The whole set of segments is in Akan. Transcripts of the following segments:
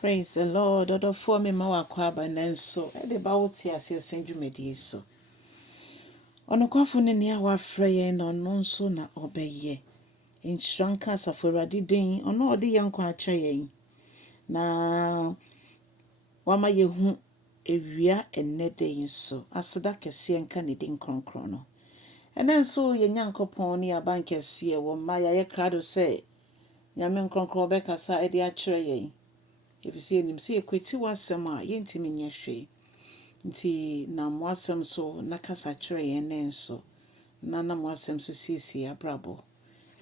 Praise the Lord. Odo for me ma wakwaba nanso. E de ba wote ase senjumedi so. Ono kwafo ne ne awafre ye no no nso na obeye. Inshranka saforadi din ono ode yankwa acha ye. Na wama yehu ewia enede yinso. Aseda kese enka ne din kronkron no. Enen so ye nyankopon ne abankese ye wo ma ya ye krado se. Nyame kronkron be kasa e de akire ye. If you see him, see a quitty was some yentimi nyeshe. Nti na mwasem so nakasa chere and then so. Nana mwasem so see a brabo.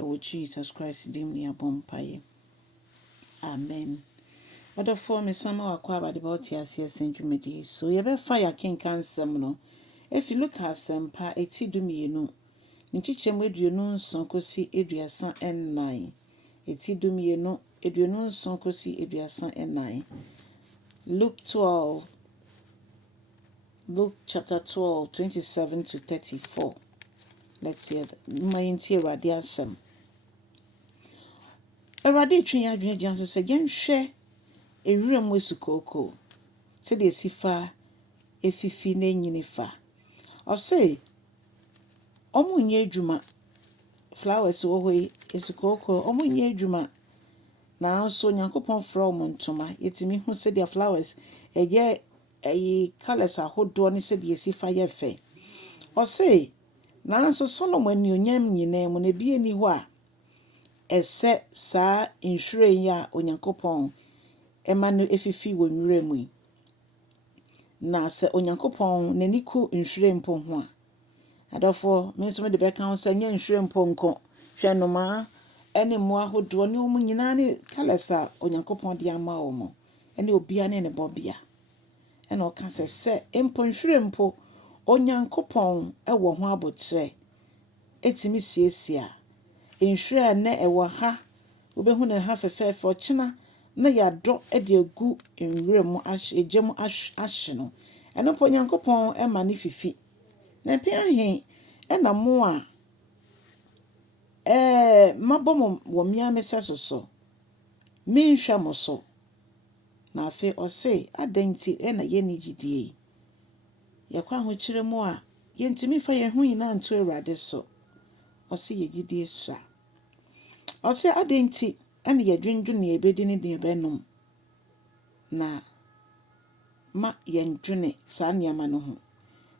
Ewo Jesus Christ dimni a bompaye. Amen. Other form is some acquire the body as yes in Jumedi. So you ever fire king can no. If you look at some pa eti do me no. Nchichem with you no sonko si eduasa and 9. Eti do me no. Eduonu sonkosi eduasa enai. Luke chapter 12, 27 to 34. Let's hear that. Mayinti Erade asem. Erade twen adwen janso se genhwe ewurem wesukoko. Se de sifa efifi na nyini fa. Ose omunye adwuma flowers wo hoi esukoko omunye adwuma. Na so nyankopon from ntoma yetimi hu se dia flowers eye colors ahodo ne se dia sifa ye fe o se na so Solomon ni onyam nyina mu na bie ni ho a ese sa nhwire ya onyankopon ema no efifi wo nwure mu na se onyankopon nani ku nhwire mpo ho a adofo me so me de be kan se nya nhwire mpo nko hwe noma ene mo ahodo ne omu nyina ne kalasa onyankopon de ama omo ene obia ne bobia ene o kan se emponhwere mpo onyankopon ewo ho abotre etimi siesia enhwere na ewo ha obehu ne ha fefefo china na yado ede agu enwure mu ejemu ahye no ene po onyankopon ema ne fifi na pia he ena mo a mabom wo Onyame sesoso menhwa mo so na afi ose adanti na ye ni gidie yakwa ho kire mu a yentimi fa ye hu nyina nto Awurade so ose ye gidie sua ose adanti na ye dwendwene ye bedi ne de benom na ma ye ndwene sa niama no ho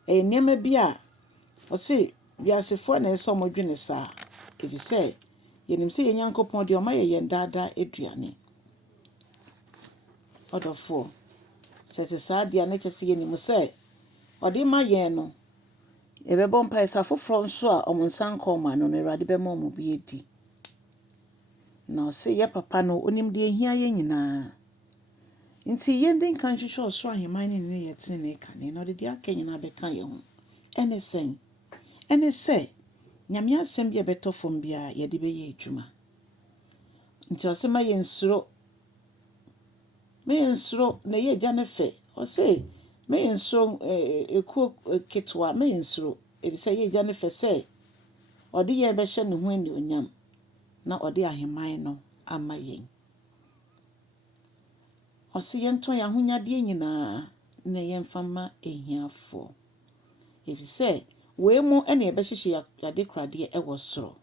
niama bi a ose biasefo na eso mo dwene sa if you say yenim se yenyankopon de o ma ye yendada eduane odofo se sa dia na kese yenim se ode ma ye no ebebo mpa esa foforo nso a omonsanko ma no Awurade be ma mo bi edi na o se ye papa no onim de ehia ye nyina nti yenden kan hwehwe oso aheman ne ne yetene kane no de dia kanyina be kan ye ho ene se nyame asem bia betofom bia ye de be ye adwuma nti o se ma ye nsuro na ye gya ne fe o se me nsuro eku ketwa me nsuro e bi se ye gya ne fe se ode ye be hye ne ho ani onyam na ode aheman no ama ye o se ye nton ya honyade nyina na ye mfama ehiafo e bi se we mu ene ebe hyehye yade krade e wo soro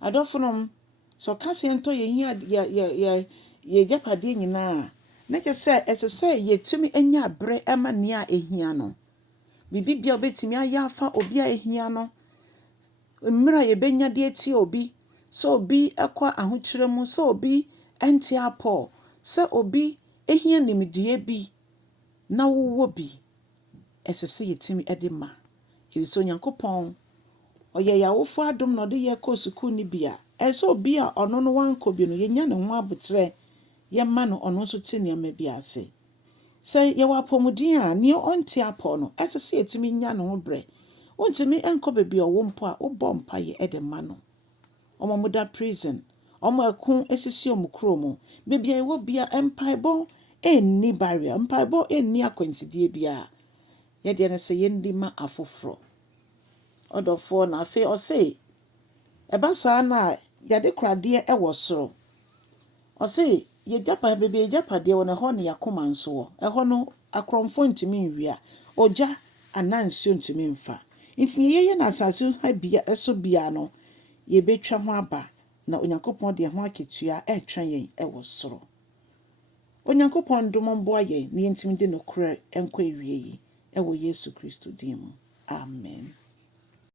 adofonom so kase ento ye hia ye japade nyina na che se esese ye tumi enya abre ema ne a ehia no bibibia obetimi ayafa obi a ehia no mmira ye benya de eti obi so obi ekwa ahokyere mu so obi enti apo se obi ehia nimdie bi na wowo bi esese yetimi edema yeso nyankopon oye yawofo adom no de ye kosuku ni bia eso bia ono no wanko bi no yenya ne ho abotre ye ma no ono so tene ma bi ase se ye wapomudin a ne onti apo no esese yetimi nya ne ho bre ontimi enko bebi owo mpo a obọ mpa ye edema no omomuda prison omo akun esisi omukro mu bebia ewo bia empaibo enni barrier empaibo enni akwansidie bia ye de na se yendi ma afoforo odofo na afi o se eba sa na yade krade e wo soro o se ye japa bebe japa de wona ho ne yakoma nso wo eho no akromfo ntimi nwia oja anansuo ntimi mfa ntini ye na asase ha bia eso bia no ye betwa ho aba na onyankopon de ho aketua etwen yen ewo soro onyankopon domombo aye ne ntimi de no kure enko ewie yi ewo Yesu Kristo dim amen.